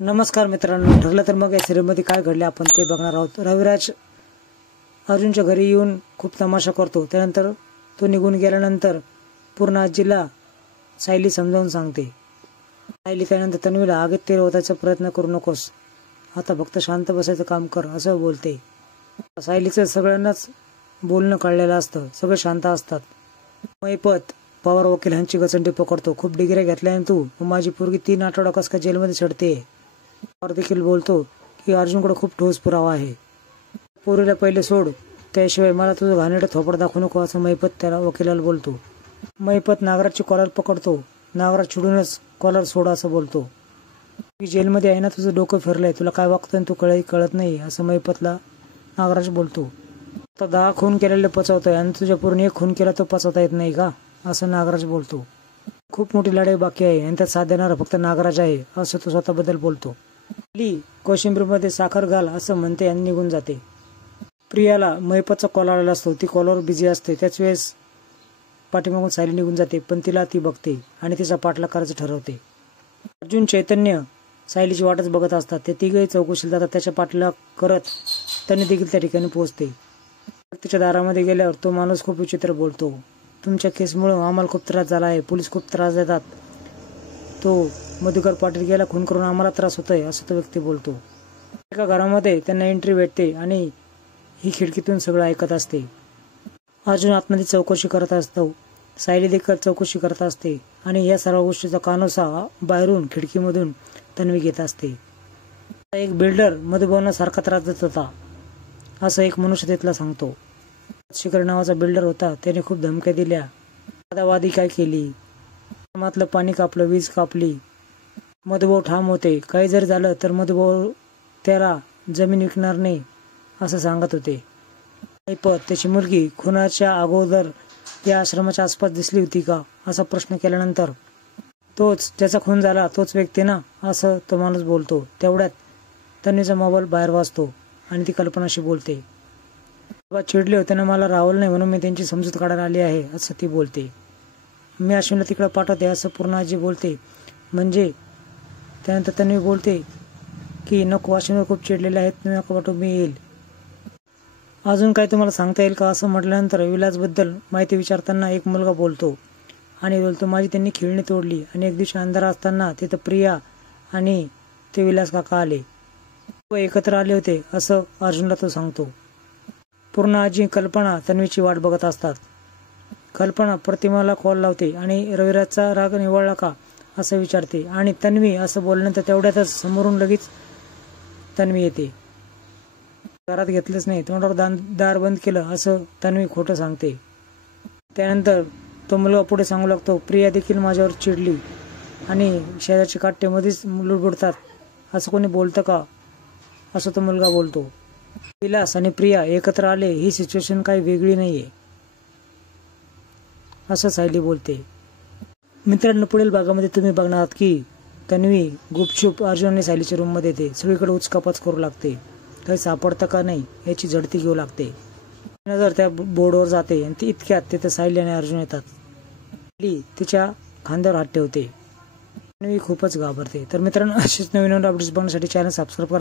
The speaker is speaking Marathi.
नमस्कार मित्रांनो, ठरलं तर मग या सिरीजमध्ये काय घडले आपण ते बघणार आहोत। रविराज अर्जुनच्या घरी येऊन खूप तमाशा करतो। त्यानंतर तो निघून गेल्यानंतर पूर्ण आजीला सायली समजावून सांगते। सायली त्यानंतर तन्वीला आगीत तेल ओतायचा प्रयत्न करू नकोस, आता फक्त शांत बसायचं काम कर असं बोलते। सायलीचं सगळ्यांनाच बोलणं कळलेलं असतं, सगळे शांत असतात। मैपत पवार वकिलांची गचंडी पकडतो। खूप डिग्र्या घेतल्याने तू माझी पोरगी 3 आठवडा कस काय जेलमध्ये चढते। पवार देखील बोलतो की अर्जुनकडे खूप ठोस पुरावा आहे, पोरीला पहिले सोड, त्याशिवाय मला तुझं घाणेरडं थोपड दाखवू नको असं मैपत त्याला वकिलाला बोलतो। मैपत नागराजची कॉलर पकडतो। नागराज चिडूनच कॉलर सोड असं बोलतो। मी जेलमध्ये आहे ना, तुझं डोकं फिरलंय, तुला काय वागतं तू कळत नाही असं मैपतला नागराज बोलतो। आता 10 खून केलेले पचवतोय आणि तुझ्या पोरीने 1 खून केला तो पचवता येत नाही का असं नागराज बोलतो। खूप मोठी लढाई बाकी आहे आणि त्यात साथ देणारा फक्त नागराज आहे असं तो स्वतःबद्दल बोलतो। कोशिंबीरमध्ये साखर घाल असं म्हणते आणि निघून जाते। प्रियाला मैपतचा कॉल आलेला असतो, ती कॉलवर बिझी असते। त्याच वेळेस पाठीमागून सायली निघून जाते, पण तिला ती बघते आणि तिचा पाठलाग करायचं ठरवते। अर्जुन चैतन्य सायलीची वाटच बघत असतात। ते तिघही चौकशीला जातात। त्याच्या पाठलाग करत त्यांनी देखील त्या ठिकाणी पोहोचते। तिच्या दारामध्ये गेल्यावर तो माणूस खूप विचित्र बोलतो, तुमच्या केसमुळे आम्हाला खूप त्रास झाला आहे, पोलीस खूप त्रास देतात, तो मधुकर पाटील गेला खून करून आम्हाला त्रास होतोय असं तो व्यक्ती बोलतो। एका घरामध्ये त्यांना एंट्री भेटते आणि ही खिडकीतून सगळं ऐकत असते। अर्जुन आतमध्ये चौकशी करत असतो, सायली देखील चौकशी करत असते आणि या सर्व गोष्टीचा कानोसा बाहेरून खिडकीमधून तन्वी घेत असते। एक बिल्डर मधुभावना सारखा त्रास देत होता असं एक मनुष्य तिथला सांगतो। शिखर नावाचा बिल्डर होता, त्याने खूप धमक्या दिल्या, वादावादी काय केली, मातलं पाणी कापलं, वीज कापली, मधुभाऊ ठाम होते, काही जर झालं तर मधुभाऊ त्याला जमीन विकणार नाही असं सांगत होते। मैपत त्याची मुलगी खुनाच्या अगोदर या आश्रमाच्या आसपास दिसली होती का असा प्रश्न केल्यानंतर तोच ज्याचा खून झाला तोच व्यक्ती ना असं तो माणूस बोलतो। तेवढ्यात तन्वीचा मोबाईल बाहेर वाजतो आणि ती कल्पनाशी बोलते। बाबा चिडले होते ना, मला राहुल नाही म्हणून मी त्यांची समजूत काढायला आली आहे असं ती बोलते। मी अश्विनला तिकडे पाठवते असं पूर्णाजी बोलते। म्हणजे त्यानंतर तन्वी बोलते की नको, अश्विनवर खूप चिडलेले आहेत, नको पाठवू, मी येईल। अजून काय तुम्हाला सांगता येईल का असं म्हटल्यानंतर विलासबद्दल माहिती विचारताना एक मुलगा बोलतो आणि बोलतो माझी त्यांनी खिळणी तोडली आणि एक दिवशी अंधार असताना तिथं प्रिया आणि ते विलास काका आले व एकत्र आले होते असं अर्जुनला तो सांगतो। पूर्ण आजी कल्पना तन्वीची वाट बघत असतात। कल्पना प्रतिमाला कॉल लावते आणि रविराजचा राग निवळला का असं विचारते आणि तन्वी असं बोलल्यानंतर तेवढ्यातच समोरून लगेच तन्वी येते। घरात घेतलंच नाही, तोंडावर दार बंद केलं असं तन्वी खोटं सांगते। त्यानंतर तो मुलगा पुढे सांगू लागतो, प्रिया देखील माझ्यावर चिडली आणि शेजारचे काट्टे मध्येच लुडबुडतात, असं कोणी बोलतं का असं तो मुलगा बोलतो। विलास आणि प्रिया एकत्र आले, ही सिच्युएशन काही वेगळी नाहीये असं सायली बोलते। मित्रांनो, पुढील भागामध्ये तुम्ही बघणार आहात की तन्वी गुपचूप अर्जुन आणि सायलीच्या रूम मध्ये येते, सगळीकडे उचकापाच करू लागते, काही सापडतं का नाही याची झडती घेऊ लागते। नजर त्या बोर्डवर जाते आणि ती इतक्यात तिथे सायली आणि अर्जुन येतात। सायली तिच्या खांद्यावर हात ठेवते, तन्वी खूपच घाबरते। तर मित्रांनो, अशीच नवीन अपडेट्स बघण्यासाठी चॅनल सबस्क्राईब करा।